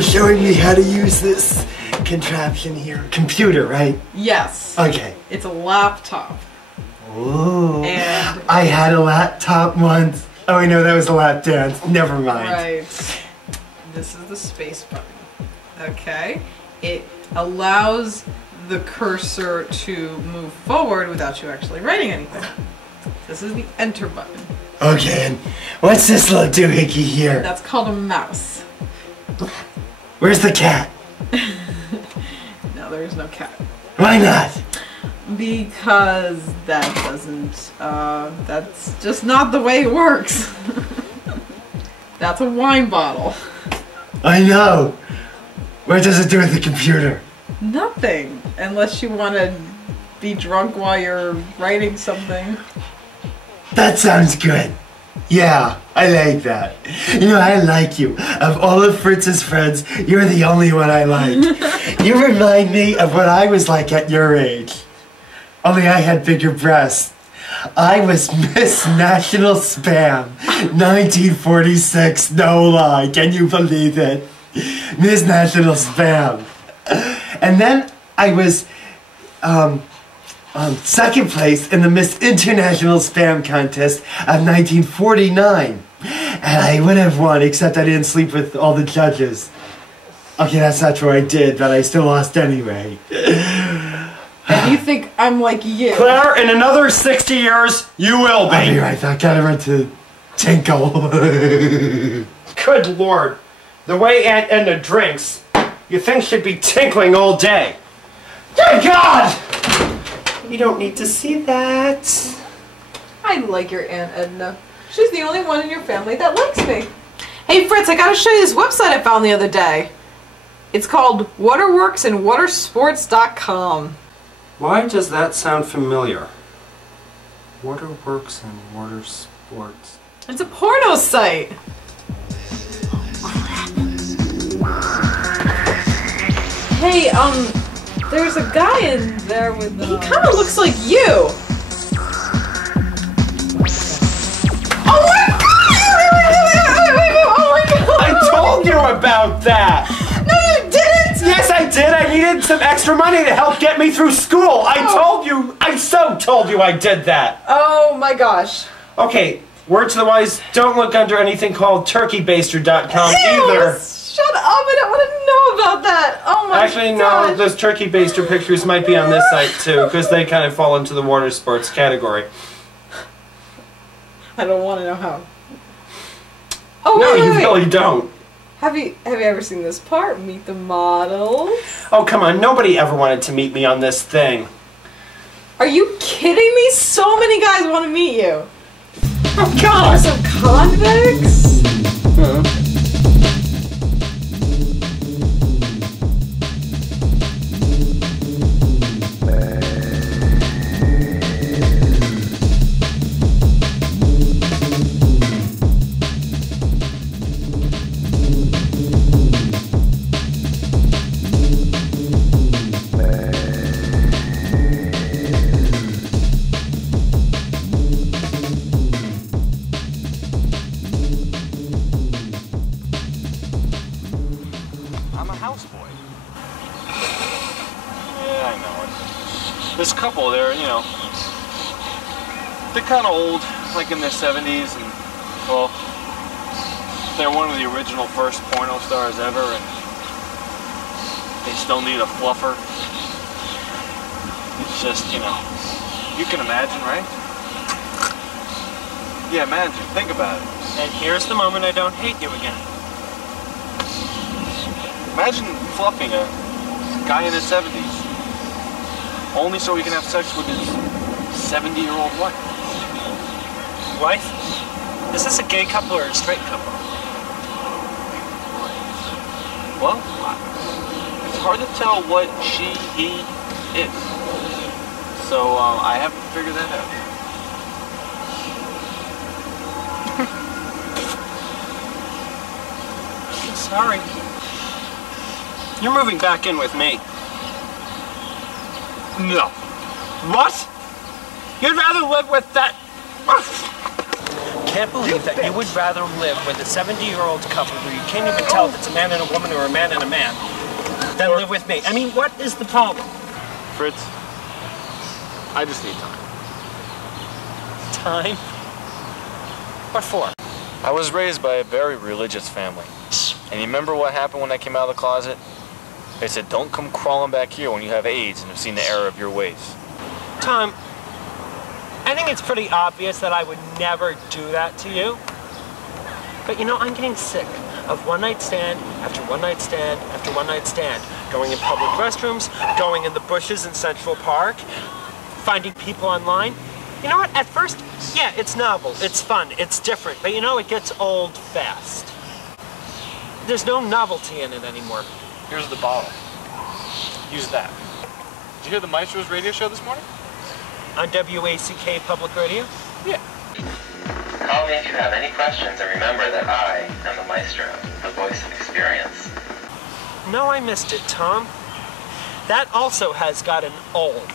were showing me how to use this contraption here. Computer, right? Yes. Okay. It's a laptop. Ooh. And I had a laptop once. Oh, I know that was a lap dance. Never mind. right. This is the space button. Okay. It allows the cursor to move forward without you actually writing anything. This is the enter button. Okay, and what's this little doohickey here? That's called a mouse. Where's the cat? No, there is no cat. Why not? Because that doesn't, that's just not the way it works. That's a wine bottle. I know. What does it do with the computer? Nothing, unless you want to be drunk while you're writing something. That sounds good. Yeah, I like that. You know, I like you. Of all of Fritz's friends, you're the only one I like. You remind me of what I was like at your age. Only I had bigger breasts. I was Miss National Spam, 1946, no lie. Can you believe it? Miss National Spam. And then I was second place in the Miss International Spam Contest of 1949. And I would have won, except I didn't sleep with all the judges. Okay, that's not true, I did, but I still lost anyway. And you think I'm like you. Claire, in another 60 years, you will be. I'll be right back. Gotta run to Tinkle. Good Lord. The way Aunt Edna drinks, you think she'd be tinkling all day. Good God! You don't need to see that. I like your Aunt Edna. She's the only one in your family that likes me. Hey Fritz, I gotta show you this website I found the other day. It's called waterworksandwatersports.com. Why does that sound familiar? Waterworks and water sports. It's a porno site. Hey, there's a guy in there with he kind of looks like you. Oh my god! Oh my god! I told you about that! No, you didn't! Yes, I did! I needed some extra money to help get me through school! I told you! I so told you I did that! Oh my gosh. Okay, word to the wise, don't look under anything called turkeybaster.com either. Shut up, I don't want to know about that. Oh my Actually, gosh. no, those turkey baster pictures might be on this site too, because they kind of fall into the water sports category. I don't want to know how. Oh, No, wait, you wait. really don't. Have you ever seen this part? Meet the models. Oh, come on, nobody ever wanted to meet me on this thing. Are you kidding me? So many guys want to meet you. Oh, God! Some convicts? Huh? This couple, they're, you know, they're kind of old, like in their 70s, and, well, they're one of the original first porno stars ever, and they still need a fluffer. It's just, you know, you can imagine, right? Yeah, imagine. Think about it. And here's the moment I don't hate you again. Imagine fluffing a guy in his 70s. Only so he can have sex with his 70-year-old wife. Wife? Is this a gay couple or a straight couple? Well, it's hard to tell what she, he is. So, I haven't figured that out. Sorry. You're moving back in with me. No. What? You'd rather live with that... can't believe that you would rather live with a 70-year-old couple who you can't even tell if it's a man and a woman or a man and a man than live with me. I mean, what is the problem? Fritz, I just need time. Time? What for? I was raised by a very religious family. And you remember what happened when I came out of the closet? They said, don't come crawling back here when you have AIDS and have seen the error of your ways. Tom, I think it's pretty obvious that I would never do that to you. But you know, I'm getting sick of one night stand after one night stand after one night stand. Going in public restrooms, going in the bushes in Central Park, finding people online. You know what, at first, yeah, it's novel, it's fun, it's different, but you know, it gets old fast. There's no novelty in it anymore. Here's the bottle. Use that. Did you hear the Maestro's radio show this morning? On WACK Public Radio? Yeah. Call me if you have any questions, and remember that I am the Maestro, the voice of experience. No, I missed it, Tom. That also has gotten old.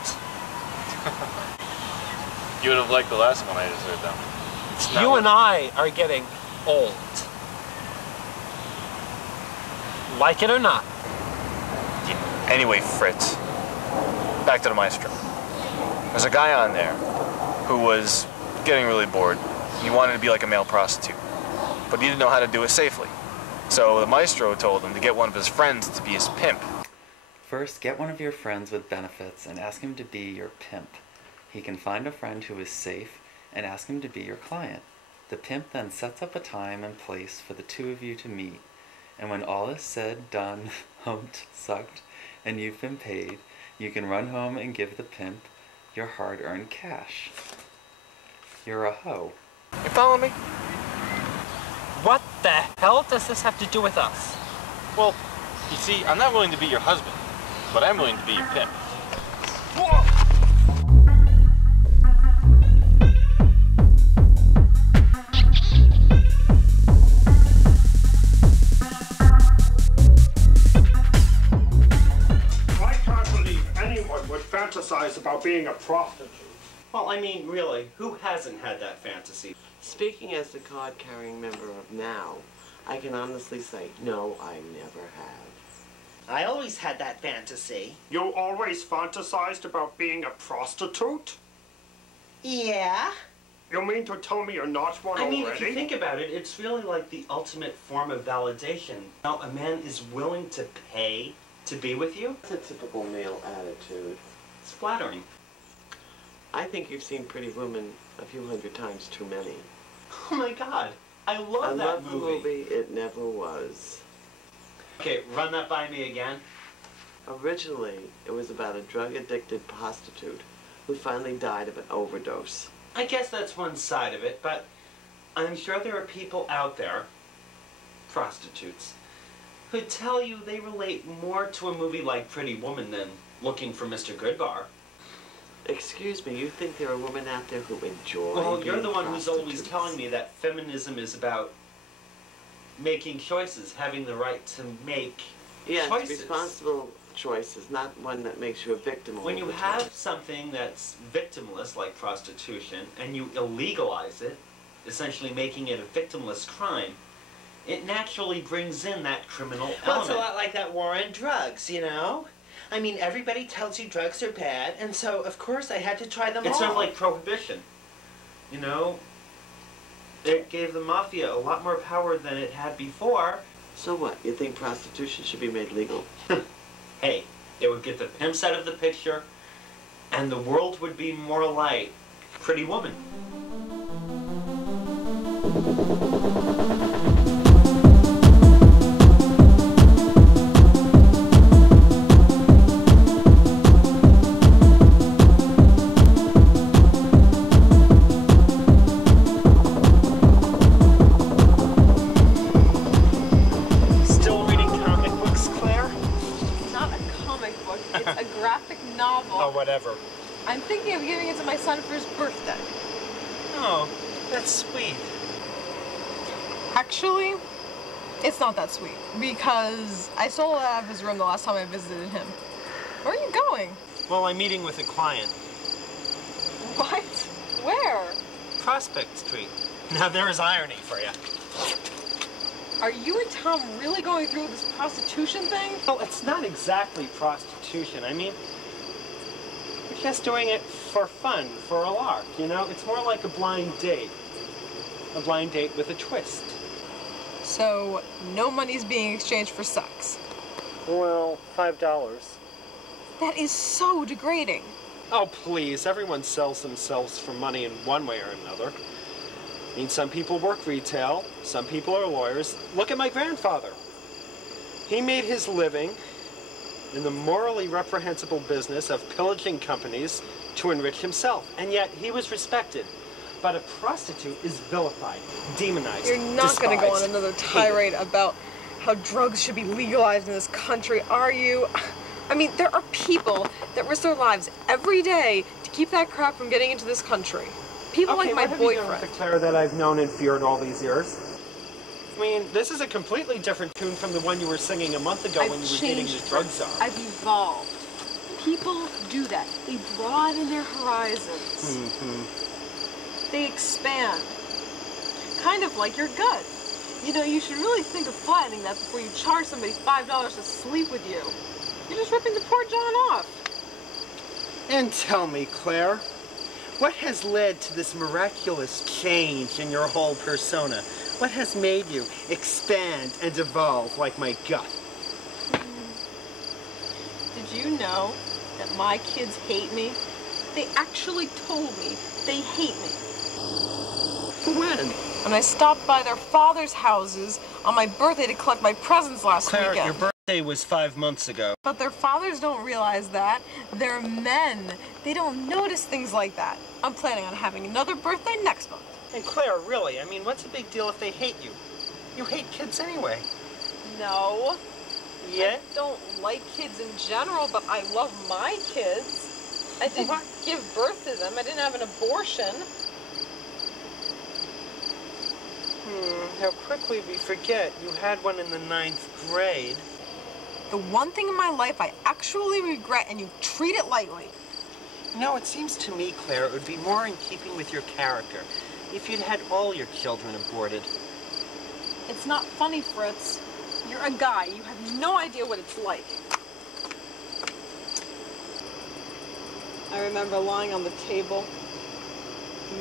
You would have liked the last one I just heard, though. You and I are getting old. Like it or not. Anyway, Fritz, back to the Maestro. There's a guy on there who was getting really bored. He wanted to be like a male prostitute, but he didn't know how to do it safely. So the Maestro told him to get one of his friends to be his pimp. First, get one of your friends with benefits and ask him to be your pimp. He can find a friend who is safe and ask him to be your client. The pimp then sets up a time and place for the two of you to meet. And when all is said, done, humped, sucked, and you've been paid, you can run home and give the pimp your hard-earned cash. You're a hoe. You follow me? What the hell does this have to do with us? Well, you see, I'm not willing to be your husband, but I'm willing to be your pimp. Fantasize about being a prostitute. Well, I mean, really, who hasn't had that fantasy? Speaking as the card-carrying member of now, I can honestly say, no, I never have. I always had that fantasy. You always fantasized about being a prostitute? Yeah. You mean to tell me you're not one already? I mean, if you think about it, it's really like the ultimate form of validation. Now, a man is willing to pay to be with you? It's a typical male attitude. It's flattering. I think you've seen Pretty Woman a few hundred times too many. Oh my God, I love that movie. I love the movie. It never was. Okay, run that by me again. Originally, it was about a drug-addicted prostitute who finally died of an overdose. I guess that's one side of it, but I'm sure there are people out there, prostitutes, who tell you they relate more to a movie like Pretty Woman than Looking for Mr. Goodbar. Excuse me, you think there are women out there who enjoy Well, you're being the one who's always prostitutes? telling me that feminism is about making choices, having the right to make choices. Responsible choices, not one that makes you a victim. When you have something that's victimless, like prostitution, and you illegalize it, essentially making it a victimless crime, it naturally brings in that criminal element. Well, it's a lot like that war on drugs, you know? I mean, everybody tells you drugs are bad, and so, of course, I had to try them all. It's sort of like prohibition. You know? It gave the mafia a lot more power than it had before. So what? You think prostitution should be made legal? Hey, it would get the pimps out of the picture, and the world would be more like Pretty Woman. Whatever. I'm thinking of giving it to my son for his birthday. Oh, that's sweet. Actually, it's not that sweet because I stole it out of his room the last time I visited him. Where are you going? Well, I'm meeting with a client. What? Where? Prospect Street. Now there's irony for you. Are you and Tom really going through this prostitution thing? Well, it's not exactly prostitution. I mean, we're just doing it for fun, for a lark, you know? It's more like a blind date. A blind date with a twist. So, no money's being exchanged for sex. Well, $5. That is so degrading. Oh, please. Everyone sells themselves for money in one way or another. I mean, some people work retail, some people are lawyers. Look at my grandfather. He made his living in the morally reprehensible business of pillaging companies to enrich himself, and yet he was respected. But a prostitute is vilified, demonized, You're not going to go on despised, another tirade about how drugs should be legalized in this country, are you? I mean, there are people that risk their lives every day to keep that crap from getting into this country. People like my what have you done boyfriend. with the Claire that I've known and feared all these years? I mean, this is a completely different tune from the one you were singing a month ago when you were dating the drug czar. I've evolved. People do that. They broaden their horizons. They expand. Kind of like your gut. You know, you should really think of flattening that before you charge somebody $5 to sleep with you. You're just ripping the poor John off. And tell me, Claire, what has led to this miraculous change in your whole persona? What has made you expand and evolve like my gut? Did you know that my kids hate me? They actually told me they hate me. When? When I stopped by their father's houses on my birthday to collect my presents last Claire, weekend. your birthday was 5 months ago. But their fathers don't realize that. They're men. They don't notice things like that. I'm planning on having another birthday next month. And Claire, really, I mean, what's the big deal if they hate you? You hate kids anyway. No. Yeah? I don't like kids in general, but I love my kids. I didn't give birth to them. I didn't have an abortion. How quickly we forget. You had one in the 9th grade. The one thing in my life I actually regret, and you treat it lightly. You know, it seems to me, Claire, it would be more in keeping with your character if you'd had all your children aborted. It's not funny, Fritz. You're a guy. You have no idea what it's like. I remember lying on the table,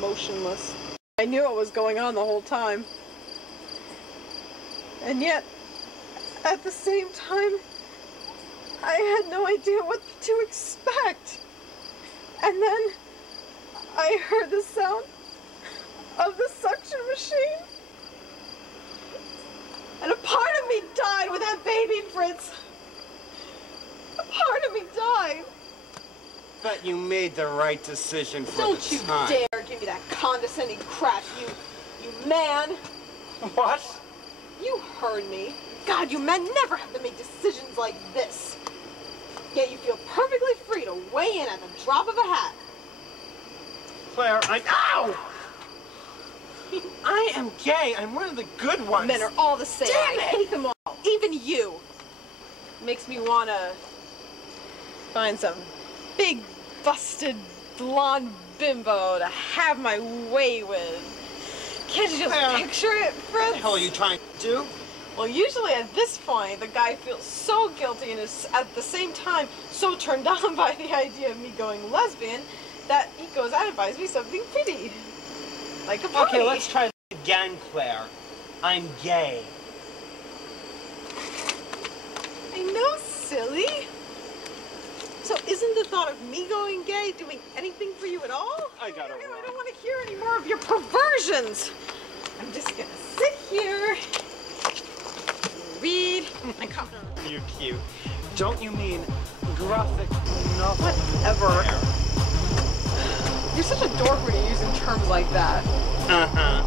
motionless. I knew what was going on the whole time. And yet, at the same time, I had no idea what to expect. And then I heard the sound of the suction machine. And a part of me died with that baby, Fritz. A part of me died. But you made the right decision for Don't the you time. dare give me that condescending crap, you man. What? You heard me. God, you men never have to make decisions like this. Yet you feel perfectly free to weigh in at the drop of a hat. Claire, Ow! I am gay. I'm one of the good ones. Men are all the same. Damn I it! hate them all. Even you. Makes me want to find some big, busted, blonde bimbo to have my way with. Can't you just Claire, picture it, Fritz? What the hell are you trying to do? Well, usually at this point, the guy feels so guilty and is at the same time so turned on by the idea of me going lesbian that he goes out and buys me something pretty. Like a pony. Okay, let's try this again, Claire. I'm gay. I know, silly. So isn't the thought of me going gay doing anything for you at all? I got it I don't want to hear any more of your perversions. I'm just gonna sit here, read, and come. You're cute. Don't you mean graphic novel? Whatever. You're such a dork when you're using terms like that. Uh-huh.